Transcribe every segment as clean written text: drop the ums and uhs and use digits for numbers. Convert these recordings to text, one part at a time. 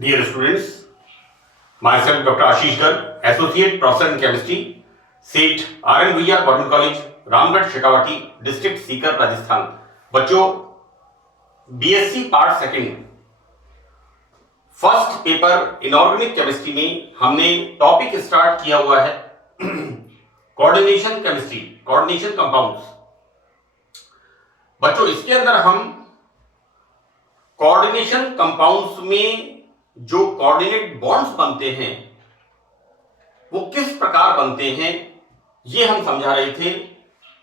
Dear students, myself Dr. Ashish Garg, Associate Professor in Chemistry, SET RN Bhuiya Cotton College, Ramgarh Shekhawati, district Sikar, Rajasthan. बच्चों, BSc part second first paper inorganic chemistry में हमने topic start किया हुआ है coordination chemistry, coordination compounds. बच्चों, इसके अंदर हम कोऑर्डिनेशन कंपाउंड्स में जो कोऑर्डिनेट बॉन्ड्स बनते हैं वो किस प्रकार बनते हैं ये हम समझा रहे थे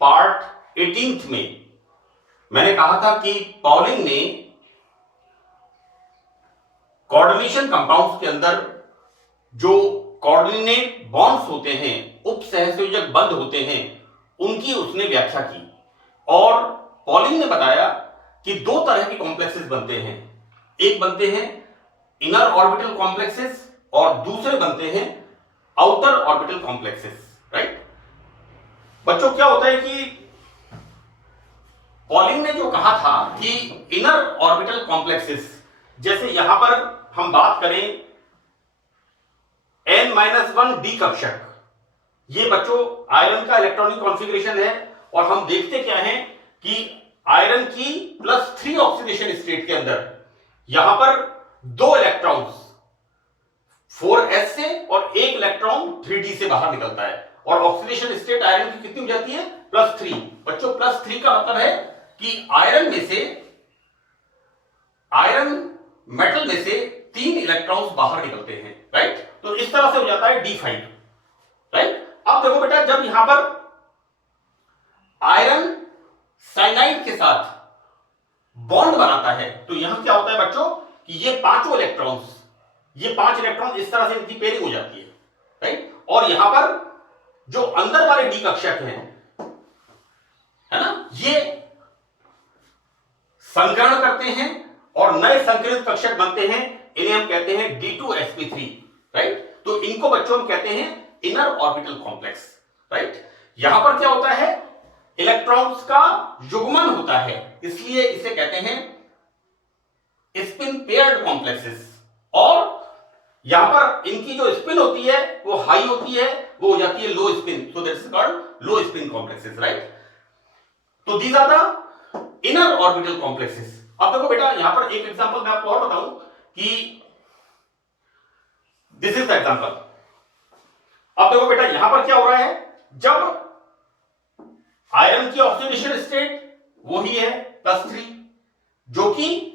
पार्ट 18 में। मैंने कहा था कि पॉलिंग ने कोऑर्डिनेशन कंपाउंड्स के अंदर जो कोऑर्डिनेट बॉन्ड्स होते हैं, उपसहसंयोजक बंध होते हैं, उनकी उसने व्याख्या की। और पॉलिंग ने बताया कि दो तरह के कॉम्प्लेक्सेस बनते हैं, एक बनते हैं इनर ऑर्बिटल कॉम्प्लेक्सेस और दूसरे बनते हैं आउटर ऑर्बिटल कॉम्प्लेक्सेस, राइट। बच्चों, क्या होता है कि पॉलिंग ने जो कहा था कि इनर ऑर्बिटल कॉम्प्लेक्सेस, जैसे यहां पर हम बात करें n-1 कक्षक, ये बच्चों आयरन का इलेक्ट्रॉनिक कॉन्फ़िगरेशन है। और हम देखते क्या है कि आयरन की +3 ऑक्सीडेशन स्टेट के अंदर यहां पर दो इलेक्ट्रॉन्स 4s से और एक इलेक्ट्रॉन 3d से बाहर निकलता है और ऑक्सीडेशन स्टेट आयरन की कितनी हो जाती है? +3। बच्चों, +3 का मतलब है कि आयरन मेटल में से 3 इलेक्ट्रॉन्स बाहर निकलते हैं, राइट। तो इस तरह से हो जाता है D5, राइट। अब देखो बेटा, जब यहां पर आयरन साइनाइड के साथ बॉन्ड बनाता है तो यहां क्या होता है बच्चों कि ये 5 इलेक्ट्रॉन इस तरह से इनकी पेयरिंग हो जाती है, राइट। और यहां पर जो अंदर वाले डी कक्षक हैं, है ना, ये संकरण करते हैं और नए संकरित कक्षक बनते हैं, इन्हें हम कहते हैं D2sp3, राइट। तो इनको बच्चों हम कहते हैं इनर ऑर्बिटल कॉम्प्लेक्स, राइट। यहां पर क्या होता है, इलेक्ट्रॉन्स का युग्मन होता है, इसलिए इसे कहते हैं स्पिन पेयर्ड कॉम्प्लेक्सेस। और यहां पर इनकी जो स्पिन होती है वो हाई होती है, वो हो जाती है low spin, so that is called low spin complexes, right. तो these are the inner orbital complexes. अब देखो बेटा, यहां पर एक एग्जांपल मैं आपको और बताऊं कि दिस इज द एग्जांपल। अब देखो बेटा, यहां पर क्या हो रहा है, जब आयरन की ऑक्सीडेशन स्टेट वही है +3, जो कि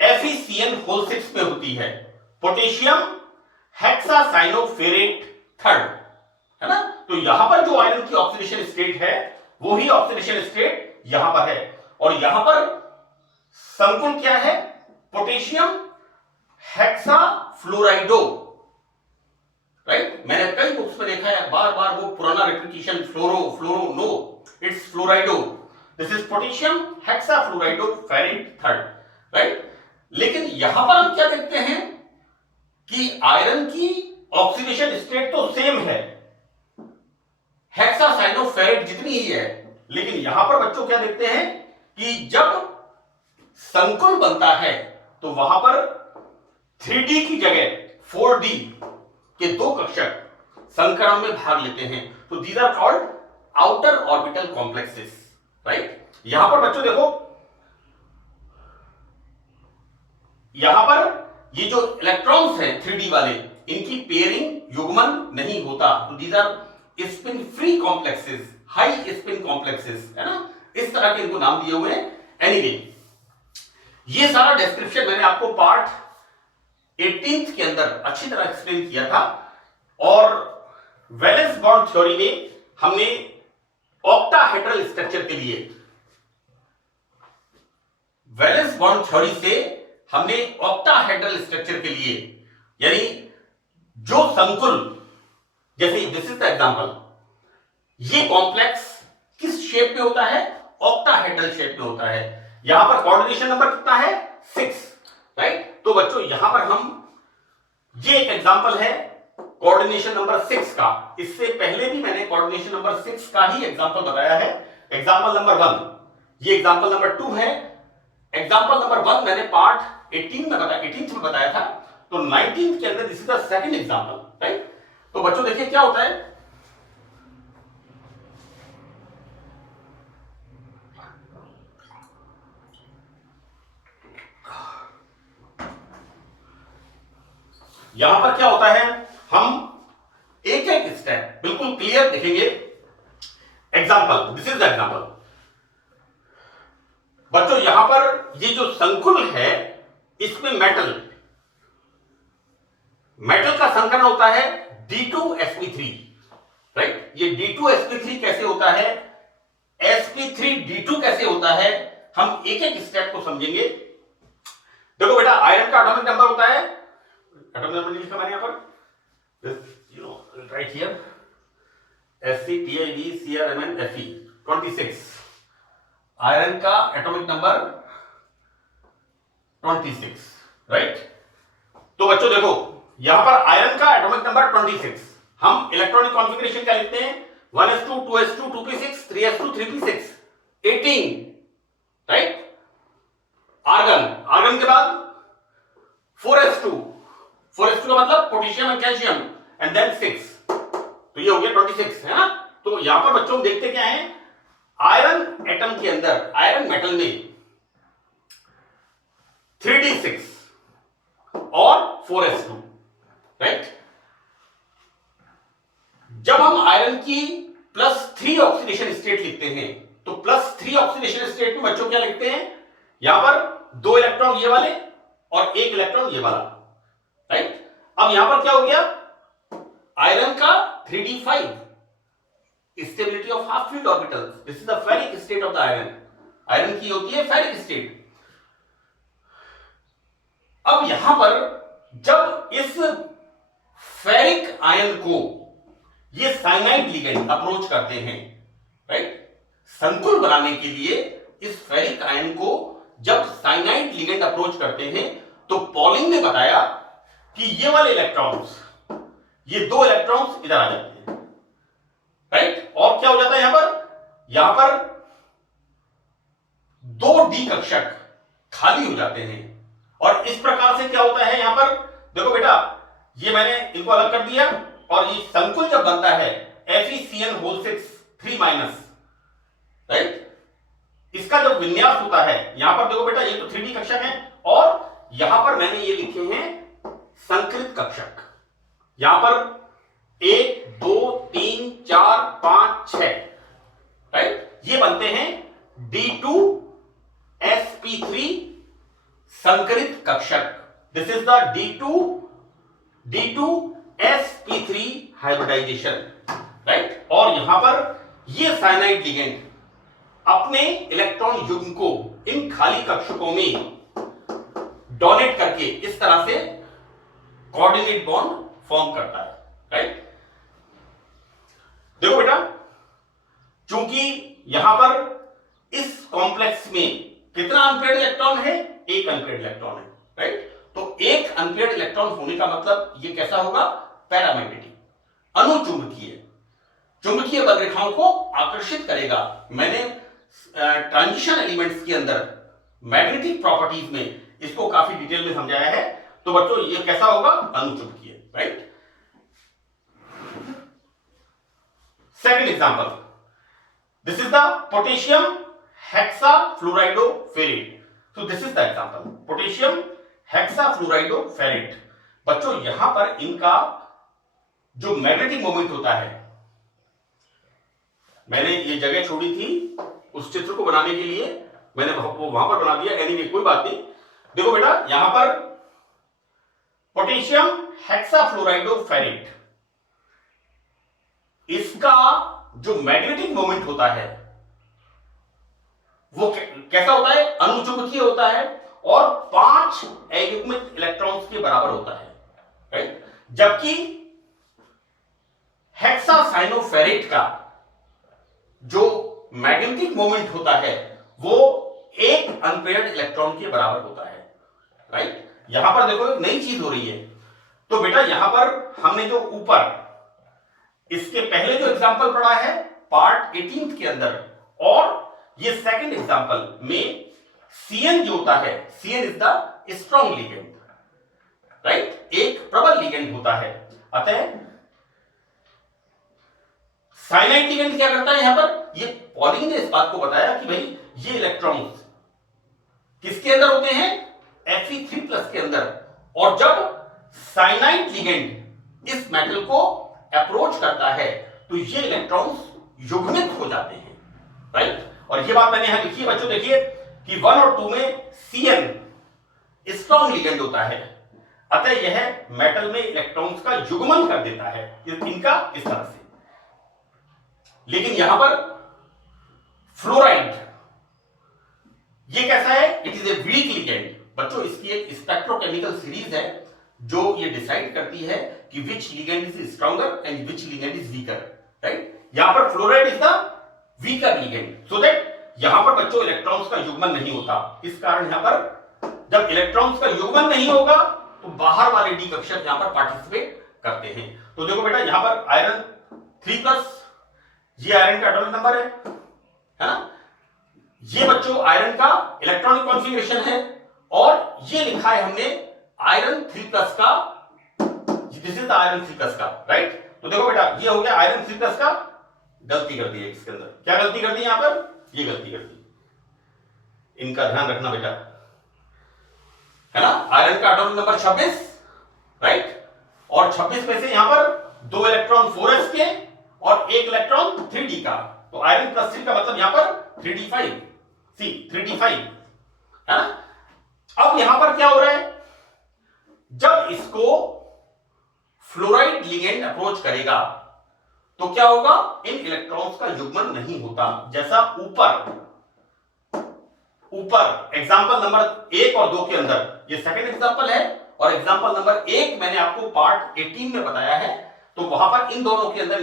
FeCN6 में होती है, पोटेशियम हेक्सासाइनोफेरेट थर्ड, है ना। तो यहां पर जो आयरन की ऑक्सीडेशन स्टेट है वही ऑक्सीडेशन स्टेट यहां पर है। और यहां पर संकुल क्या है, पोटेशियम हेक्साफ्लोराइडो, राइट। मैंने कई बुक्स में देखा है, बार बार वो पुराना repetition, fluoro no, it's fluorido, this is potassium hexafluorido ferrate third, right. लेकिन यहां पर हम क्या देखते हैं कि आयरन की ऑक्सीडेशन स्टेट तो सेम है, हेक्सासाइनोफेरेट जितनी ही है, लेकिन यहां पर बच्चों क्या देखते हैं कि जब संकुल बनता है तो वहां पर 3d की जगह 4d के दो कक्षक संकरण में भाग लेते हैं। तो these are called outer orbital complexes, right. यहां पर बच्चों देखो, यहां पर ये जो इलेक्ट्रॉन्स हैं 3d वाले, इनकी पेयरिंग युग्मन नहीं होता, तो these are spin free complexes, high spin complexes, है ना, इस तरह के इनको नाम दिए हुए हैं। एनीवे, ये सारा डिस्क्रिप्शन मैंने आपको पार्ट 18 के अंदर अच्छी तरह एक्सप्लेन किया था। और वैलेंस बॉन्ड थ्योरी में हमने ऑक्टाहेड्रल स्ट्रक्चर के लिए, वैलेंस बॉन्ड थ्योरी से हमने ऑक्टाहेड्रल स्ट्रक्चर के लिए, यानी जो संकुल, जैसे दिस इज द एग्जांपल, ये कॉम्प्लेक्स किस शेप में होता है, ऑक्टाहेड्रल शेप में होता है। यहां पर कोऑर्डिनेशन नंबर कितना है, 6, राइट। तो बच्चों यहां पर हम, ये एक एग्जांपल है कोऑर्डिनेशन नंबर 6 का। इससे पहले भी मैंने कोऑर्डिनेशन नंबर 6 का ही एग्जांपल बताया है, एग्जांपल नंबर 1, ये एग्जांपल नंबर 2 है। एग्जांपल नंबर 1 मैंने पार्ट 18 में बताया, 18th में बताया था, तो 19th के अंदर this is the second example, right. तो बच्चों देखिए क्या होता है, यहां पर क्या होता है, हम एक एक स्टेप बिल्कुल क्लियर देखेंगे। Example, this is the example. बच्चों यहां पर ये जो संकुल है इसमें मेटल का संकरण होता है D2sp3, राइट। ये D2sp3 कैसे होता है, sp3D2 कैसे होता है, हम एक एक स्टेप को समझेंगे। देखो बेटा, आयरन का एटॉमिक नंबर होता है, एटॉमिक नंबर लिखा मैंने यहां पर, you know right here, SCTIVCRMnFe 26। Iron का एटॉमिक नंबर 26, राइट। तो बच्चों देखो यहां पर आयरन का एटॉमिक नंबर 26, हम इलेक्ट्रॉनिक कॉन्फ़िगरेशन क्या लिखते हैं, 1s2 2s2 2p6 3s2 3p6 18, right. Argon के बाद 4s2 का मतलब potassium and calcium, and then 6, तो ये हो गया 26, है ना। तो यहां पर बच्चों देखते क्या है, आयरन एटम के अंदर, आयरन मेटल में 3d6 और 4s2, राइट। जब हम आयरन की +3 ऑक्सीडेशन स्टेट लिखते हैं, तो +3 ऑक्सीडेशन स्टेट में बच्चों क्या लिखते हैं, यहां पर 2 इलेक्ट्रॉन ये वाले और 1 इलेक्ट्रॉन ये वाला, राइट। अब यहां पर क्या हो गया, आयरन का 3d5, stability of half filled orbital, this is the ferric state of the iron, iron की होती है फेरिक स्टेट। अब यहां पर जब इस फेरिक आयन को ये साइनाइड लिगेंड अप्रोच करते हैं, राइट, संकुल बनाने के लिए इस फेरिक आयन को जब साइनाइड लिगेंड अप्रोच करते हैं, तो पॉलिंग ने बताया कि ये वाले इलेक्ट्रॉन्स, ये 2 इलेक्ट्रॉन्स इधर आ जाते हैं, राइट। और क्या हो जाता है यहां पर 2d कक्षक खाली हो जाते हैं, और इस प्रकार से क्या होता है यहां पर, देखो बेटा ये मैंने इनको अलग कर दिया, और ये संकुल जब बनता है FeCN6 3-, राइट, इसका जब विन्यास होता है, यहां पर देखो बेटा ये तो 3d कक्षक है, और यहां पर मैंने ये लिखे हैं संकरित कक्षक, यहां पर 1 2 3 4 5 6, राइट, ये बनते हैं D2sp3 संकरित कक्षक, this is the D2sp3 hybridization, right. और यहां पर ये साइनाइड लिगेंड अपने इलेक्ट्रॉन युग्म को इन खाली कक्षकों में डोनेट करके इस तरह से कोऑर्डिनेट बॉन्ड फॉर्म करता है, राइट। देखो बेटा, चूंकि यहां पर इस कॉम्प्लेक्स में कितना अनपेयर्ड इलेक्ट्रॉन है, एक अनपेयर्ड इलेक्ट्रॉन है, राइट। तो एक अनपेयर्ड इलेक्ट्रॉन होने का मतलब ये कैसा होगा, पैरामैग्नेटिक, अनुचुंबकीय, चुंबकीय बलरेखाओं को आकर्षित करेगा। मैंने ट्रांजिशन एलिमेंट्स के अंदर मैग्नेटिक प्रॉपर्टीज में इसको काफी डिटेल में समझाया है, तो बच्चों ये कैसा होगा, अनुचुंबकीय, राइट। Second example, this is the potassium hexafluoridoferrate, तो this is the example, potassium hexafluoridoferrate. बच्चों यहां पर इनका जो मैग्नेटिक मोमेंट होता है, मैंने ये जगह छोड़ी थी उस चित्र को बनाने के लिए, मैंने वो वहां पर बना दिया, एनीवे कोई बात नहीं। देखो बेटा यहां पर पोटेशियम हेक्साफ्लोराइडोफेरेट, इसका जो मैग्नेटिक मोमेंट होता है वो कैसा होता है, अनुचुंबकीय होता है, और 5 अयुग्मित इलेक्ट्रॉन्स के बराबर होता है, राइट। जबकि हेक्सासाइनोफेरेट का जो मैग्नेटिक मोमेंट होता है वो एक अनपेयर्ड इलेक्ट्रॉन के बराबर होता है, राइट। यहां पर देखो एक नई चीज हो रही है, तो बेटा यहां पर हमने जो ऊपर इसके पहले जो एग्जांपल पढ़ा है पार्ट 18 के अंदर, और ये सेकंड एग्जांपल में Cn जो होता है Cn is the strong ligand, right, एक प्रबल लिगेंड होता है। अतः साइनाइड लिगेंड क्या करता है यहां पर, ये पॉलिंग ने इस बात को बताया कि भाई ये इलेक्ट्रॉन्स किसके अंदर होते हैं, Fe3+ के अंदर, और जब साइनाइड लिगेंड इस मेटल को अप्रोच करता है तो ये इलेक्ट्रॉन्स युग्मित हो जाते हैं, राइट। और ये बात मैंने यहां लिखी है बच्चों, देखिए कि 1 और 2 में Cn स्ट्रॉन्ग लिगेंड होता है, अतः यह मेटल में इलेक्ट्रॉन्स का युग्मन कर देता है इनका इस तरह से। लेकिन यहां पर फ्लोराइड ये कैसा है, it is a week ligand. बच्चों इसकी एक स्पेक्ट्रोकेमिकल सीरीज है जो ये डिसाइड करती है कि which ligand is stronger and which ligand is weaker, right. यहां पर fluoride is the weaker ligand, so that यहां पर बच्चों इलेक्ट्रॉन्स का युग्मन नहीं होता। इस कारण यहां पर जब इलेक्ट्रॉन्स का युग्मन नहीं होगा तो बाहर वाले डी कक्षक यहां पर पार्टिसिपेट करते हैं। तो देखो बेटा यहां पर आयरन 3+, ये आयरन का एटॉमिक नंबर है ना, ये बच्चों आयरन का इलेक्ट्रॉनिक कॉन्फ़िगरेशन है, और ये लिखा है हमने आयरन 3+ का, दिस इज द आयरन 3+ का, राइट। तो देखो बेटा ये हो गया आयरन 3+ का, गलती कर दी है इसके अंदर, क्या गलती कर दी यहां पर, ये गलती कर दी, इनका ध्यान रखना बेटा, है ना। आयरन का एटॉमिक नंबर 26, राइट, और 26 में से यहां पर 2 इलेक्ट्रॉन 4s के और 1 इलेक्ट्रॉन 3d का, तो आयरन +3 का मतलब यहां पर 3d5, सी 3d5, है ना। अब यहां पर क्या हो रहा है, जब इसको फ्लोराइड लिगेंड अप्रोच करेगा तो क्या होगा, इन इलेक्ट्रॉन्स का युग्मन नहीं होता, जैसा ऊपर एग्जांपल नंबर 1 और 2 के अंदर, ये सेकंड एग्जांपल है, और एग्जांपल नंबर 1 मैंने आपको पार्ट 18 में बताया है। तो वहां पर इन दोनों के अंदर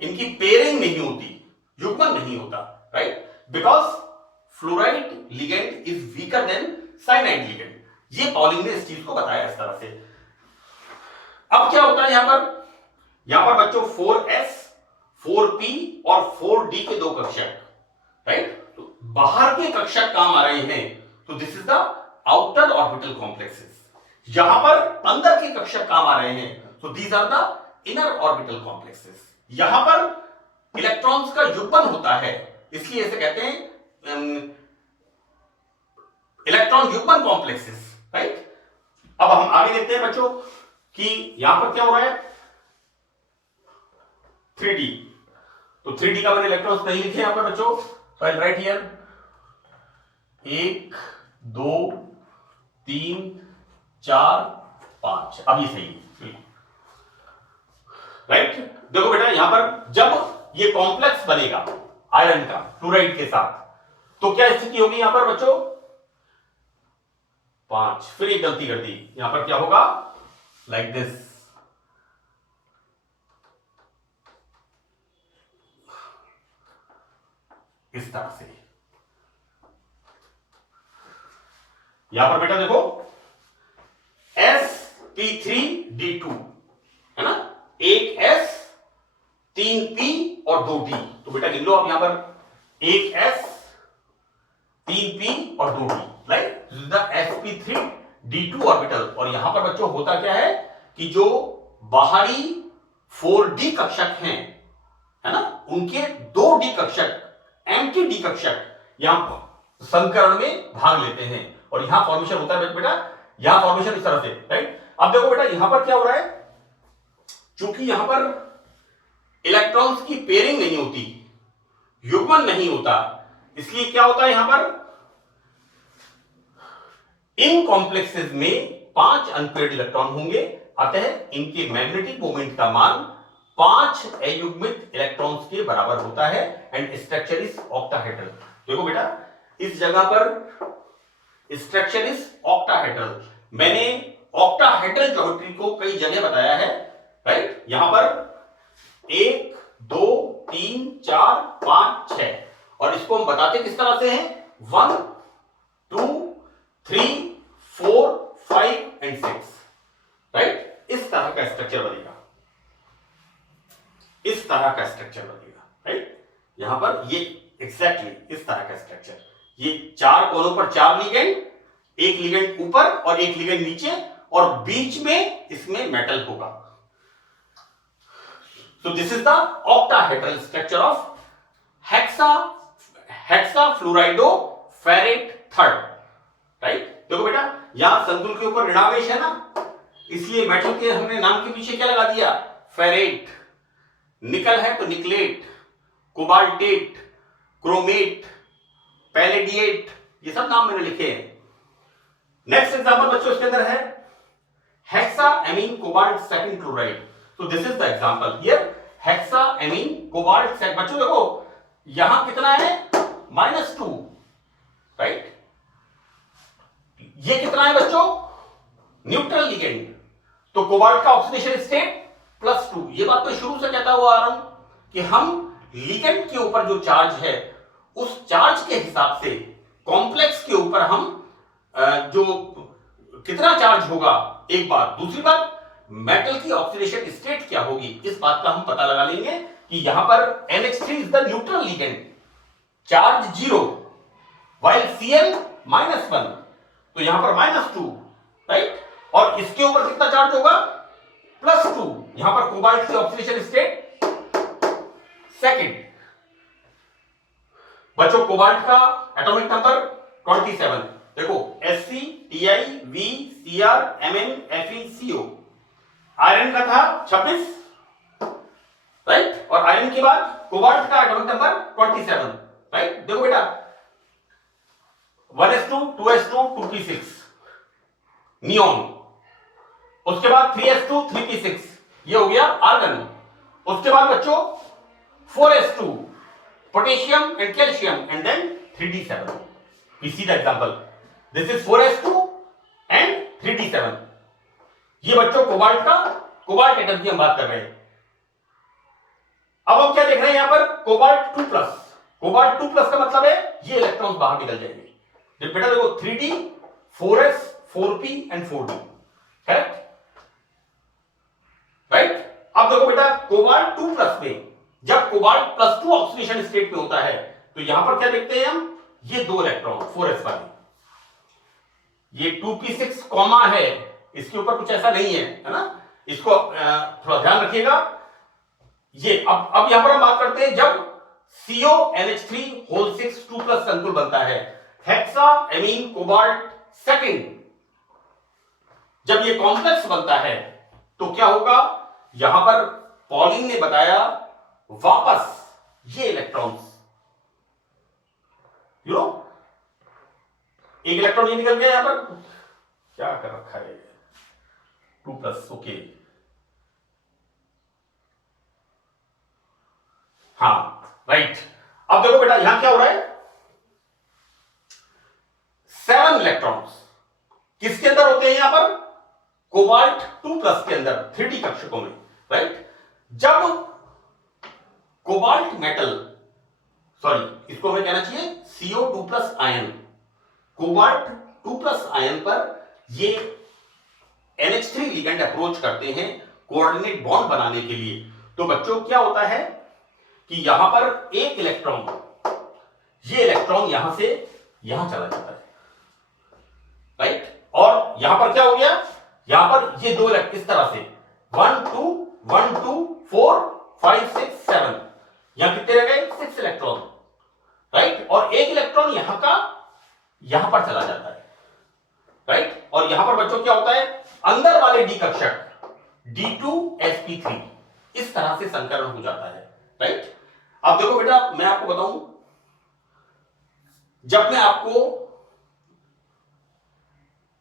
इनकी पेयरिंग नहीं होती, युग्मन नहीं होता, right, because fluoride ligand is weaker then cyanide ligand. ये पॉलिंग ने इस चीज को बताया इस तरह से। अब क्या होता है यहां पर बच्चों 4s 4p और 4d के 2 कक्षक, राइट, तो बाहर के कक्षक काम आ रहे हैं, तो this is the outer orbital complexes. यहां पर अंदर के कक्षक काम आ रहे हैं, तो these are the inner orbital complexes. यहां पर इलेक्ट्रॉन्स का युग्मन होता है, इसलिए इसे कहते हैं इलेक्ट्रॉन युग्मन कॉम्प्लेक्सेस, राइट। अब हम आगे देखते हैं बच्चों कि यहां पर क्या हो रहा है, 3d, तो 3d का मैंने इलेक्ट्रॉन्स नहीं लिखे यहां पर बच्चों, so I'll write here 1 2 3 4 5, अभी सही, राइट। देखो बेटा यहां पर जब ये कॉम्प्लेक्स बनेगा आयरन का फ्लोराइड के साथ, तो क्या स्थिति होगी यहां पर बच्चों, 5, फिर एक गलती कर दी, यहां पर क्या होगा, लाइक दिस, इस तरह से। यहां पर बेटा देखो sp3d2, है ना, एक s 3p और 2d, तो बेटा लिख लो आप यहां पर एक s 3p और 2d, right, this is the sp3d2 orbital. और यहां पर बच्चों होता क्या है कि जो बाहरी 4d कक्षक हैं, है ना, उनके 2d कक्षक एम्प्टी डी कक्षक यहां संकरण में भाग लेते हैं, और यहां फॉर्मेशन होता है बेटा, यहां फॉर्मेशन इस तरह से, राइट। अब देखो बेटा यहां पर क्या हो रहा है, चूंकि यहां पर इलेक्ट्रॉन्स की पेयरिंग नहीं होती, युग्मन नहीं होता, इसलिए क्या होता है यहां पर इन कॉम्प्लेक्सेस में 5 अनपेयर्ड इलेक्ट्रॉन होंगे, अतः इनके मैग्नेटिक मोमेंट का मान 5 अयुग्मित इलेक्ट्रॉन्स के बराबर होता है, एंड स्ट्रक्चर इज ऑक्टाहेड्रल। देखो बेटा इस जगह पर स्ट्रक्चर इज ऑक्टाहेड्रल, मैंने ऑक्टाहेड्रल ज्योमेट्री को कई जगह बताया है, राइट। यहां पर 1 2 3 4 5 6, और इसको हम बताते किस तरह से हैं, 1 2 3 4 5 एंड 6, राइट। इस तरह का स्ट्रक्चर बनेगा, इस तरह का स्ट्रक्चर बनेगा, राइट। यहां पर ये एग्जैक्टली इस तरह का स्ट्रक्चर, ये 4 कोनों पर 4 लिगेंड, एक लिगेंड ऊपर और एक लिगेंड नीचे, और बीच में इसमें मेटल होगा। So this is the octahedral structure of hexafluoridoferrate third, right? देखो बेटा, यहां संकुल के ऊपर ऋणावेश है ना, इसलिए मेटल के हमने नाम के पीछे क्या लगा दिया, फेरेट। निकल है तो निकलेट, कोबाल्टेट, क्रोमेट, पैलेडिएट, ये सब नाम मैंने लिखे हैं। नेक्स्ट एग्जांपल बच्चों इसके अंदर है हेक्साएमीन कोबाल्ट सेकंड क्लोराइड। तो this is the example here, hexaammine cobalt second. बच्चों देखो यहां कितना है, -2, राइट। ये कितना है बच्चों, न्यूट्रल लिगेंड, तो कोबाल्ट का ऑक्सीडेशन स्टेट +2। ये बात मैं शुरू से कहता हुआ आ रहा हूं कि हम लिगेंड के ऊपर जो चार्ज है उस चार्ज के हिसाब से कॉम्प्लेक्स के ऊपर हम जो कितना चार्ज होगा, एक बात। दूसरी बात, मेटल की ऑक्सीडेशन स्टेट क्या होगी, इस बात का हम पता लगा लेंगे कि यहां पर NH3 is the neutral ligand, charge 0, while Cl -1, तो यहां पर -2, राइट। और इसके ऊपर कितना चार्ज होगा, +2। यहां पर कोबाल्ट की ऑक्सीडेशन स्टेट सेकंड। बच्चों कोबाल्ट का एटॉमिक नंबर 27। देखो Sc Ti V Cr Mn Fe Co। Iron का था 26, राइट। और आयरन के बाद कोबाल्ट का एटॉमिक नंबर 27, राइट। देखो बेटा 1s2 2s2 2p6 नियोन, उसके बाद 3s2 3p6, ये हो गया आर्गन। उसके बाद बच्चों 4s2 potassium and calcium, and then 3d7। We see the example. This is 4s2 and 3d7। ये बच्चों कोबाल्ट का, कोबाल्ट एटम की हम बात कर रहे हैं। अब हम क्या देख रहे हैं यहां पर, कोबाल्ट 2+। कोबाल्ट 2+ का मतलब है ये इलेक्ट्रॉन्स बाहर निकल जाएंगे। जब बेटा देखो 3d 4s 4p and 4d, correct, right. अब देखो बेटा कोबाल्ट 2+ में जब कोबाल्ट +2 ऑक्सीडेशन स्टेट में होता है तो यहां पर क्या देखते हैं हम, ये 2 इलेक्ट्रॉन 4s वाले, ये 2p6 कॉमा है, इसके ऊपर कुछ ऐसा नहीं है ना, इसको थोड़ा ध्यान रखिएगा। ये अब यहां पर हम बात करते हैं जब CONH3 2+ संकुल बनता है, हेक्साएमीन कोबाल्ट सेकंड, जब ये कॉम्प्लेक्स बनता है तो क्या होगा, यहां पर पॉलिंग ने बताया वापस ये इलेक्ट्रॉन्स, एक इलेक्ट्रॉन ये निकल गया, यहां पर क्या कर रखा है 2+, ओके, हाँ राइट। अब देखो बेटा यहां क्या हो रहा है, 7 इलेक्ट्रॉन्स किसके अंदर होते हैं, यहां पर कोबाल्ट 2+ के अंदर 3d कक्षकों में, राइट। जब कोबाल्ट मेटल, सॉरी इसको हमें कहना चाहिए CO2+ आयन, कोबाल्ट 2+ आयन पर ये NH3 लिगेंड अप्रोच करते हैं कोऑर्डिनेट बॉन्ड बनाने के लिए, तो बच्चों क्या होता है कि यहां पर एक इलेक्ट्रॉन, ये इलेक्ट्रॉन यहां से यहां चला जाता है, राइट। और यहां पर क्या हो गया, यहां पर ये 2 इस तरह से 1 2 1 2 4 5 6 7, यहां कितने रह गए, 6 इलेक्ट्रॉन, राइट। और एक इलेक्ट्रॉन यहां का यहां पर चला जाता है, राइट। और यहां पर बच्चों क्या होता है, अंदर वाले डी कक्षक D2sp3 इस तरह से संकरण हो जाता है, राइट। अब देखो बेटा मैं आपको बताऊं, जब मैं आपको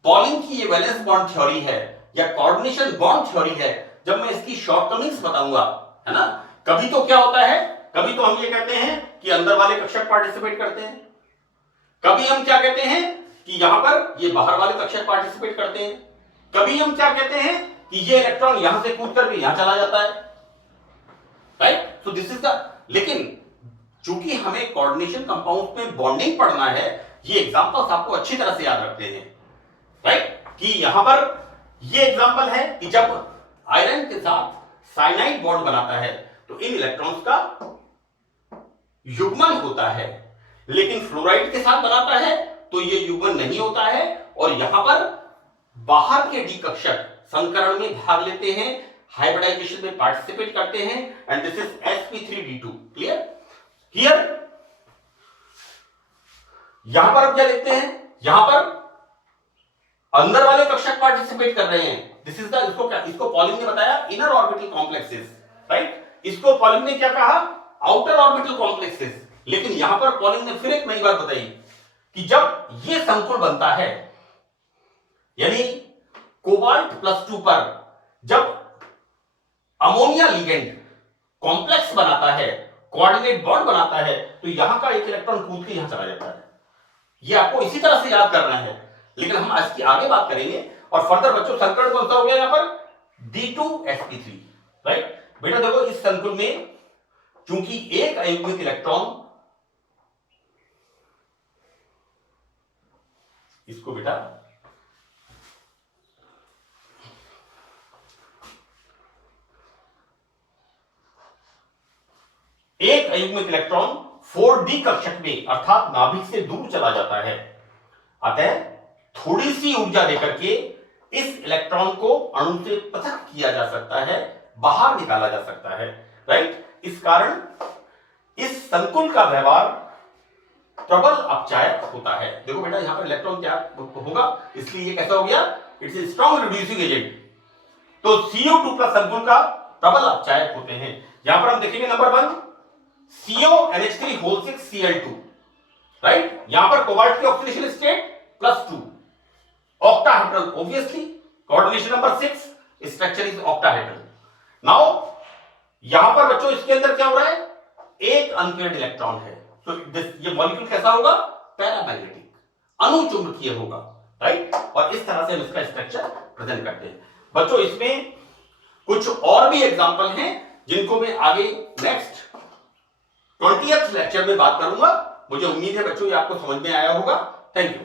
पॉलिंग की ये वैलेंस बॉन्ड थ्योरी है या कोऑर्डिनेशन बॉन्ड थ्योरी है, जब मैं इसकी शॉर्टकमिंग्स बताऊंगा, है ना, कभी तो क्या होता है, कभी तो हम ये कहते हैं कि अंदर वाले कक्षक पार्टिसिपेट करते हैं, कभी हम क्या कहते हैं कि यहां पर ये बाहर वाले कक्षक पार्टिसिपेट करते हैं, कभी हम क्या कहते हैं कि ये इलेक्ट्रॉन यहां से कूद करके यहां चला जाता है, right. So this is the, लेकिन चूंकि हमें कोऑर्डिनेशन कंपाउंड में बॉन्डिंग पढ़ना है, ये एग्जांपल्स आपको अच्छी तरह से याद रखते हैं, राइट। कि यहां पर ये एग्जांपल है कि जब आयरन के साथ साइनाइड बॉन्ड बनाता है तो इन इलेक्ट्रॉन्स का युग्मन होता है, लेकिन फ्लोराइड के साथ बनाता है तो ये युग्मन नहीं होता है और यहां पर बाहर के डी कक्षक संकरण में भाग लेते हैं, हाइब्रिडाइजेशन में पार्टिसिपेट करते हैं and this is sp3d2। Clear? Here यहां पर अब क्या देखते हैं, यहां पर अंदर वाले कक्षक पार्टिसिपेट कर रहे हैं। दिस इज द इसको पॉलिंग ने बताया इनर ऑर्बिटल कॉम्प्लेक्सेस, राइट? इसको पॉलिंग ने क्या कहा? Outer orbital complexes. लेकिन यहां पर पॉलिंग ने फिर एक नई बात बताई कि जब ये संकुल बनता है यानी कोबाल्ट +2 पर जब अमोनिया लिगेंड कॉम्प्लेक्स बनाता है, कोऑर्डिनेट बॉन्ड बनाता है, तो यहां का एक इलेक्ट्रॉन कूद के यहां चला जाता है। ये आपको इसी तरह से याद करना है, लेकिन हम आज की आगे बात करेंगे। और फर्दर बच्चों संकरण कौन सा हो गया यहां पर? D2sp3, right? बेटा देखो इस संकुल में चूंकि एक अयुग्मित इलेक्ट्रॉन, इसको बेटा एक अयुग्मित इलेक्ट्रॉन 4d कक्षक में अर्थात नाभिक से दूर चला जाता है, अतः थोड़ी सी ऊर्जा देकर के इस इलेक्ट्रॉन को अणु से पृथक किया जा सकता है, बाहर निकाला जा सकता है, राइट? इस कारण इस संकुल का व्यवहार प्रबल अपचायक होता है। देखो बेटा यहां पर इलेक्ट्रॉन क्या होगा, इसलिए ये कैसा हो गया? It's a strong reducing agent. तो CO2+ संकुल का प्रबल अपचायक होते हैं। यहां पर हम देखेंगे नंबर 1 CONH3(6Cl2), राइट? यहां पर कोबाल्ट की oxidation state +2, octahedral obviously. Coordination number 6, structure is octahedral. Now यहां पर बच्चों इसके अंदर क्या हो रहा है? एक अनपेयर्ड इलेक्ट्रॉन है, तो ये मॉलिक्यूल कैसा होगा? पैरामैग्नेटिक, अनुचुंबकीय होगा, राइट? और इस तरह से हम इसका स्ट्रक्चर प्रेजेंट करते हैं। बच्चों इसमें कुछ और भी एग्जांपल हैं जिनको मैं आगे नेक्स्ट 20th लेक्चर में बात करूंगा। मुझे उम्मीद है बच्चों ये आपको समझ में आया होगा। Thank you.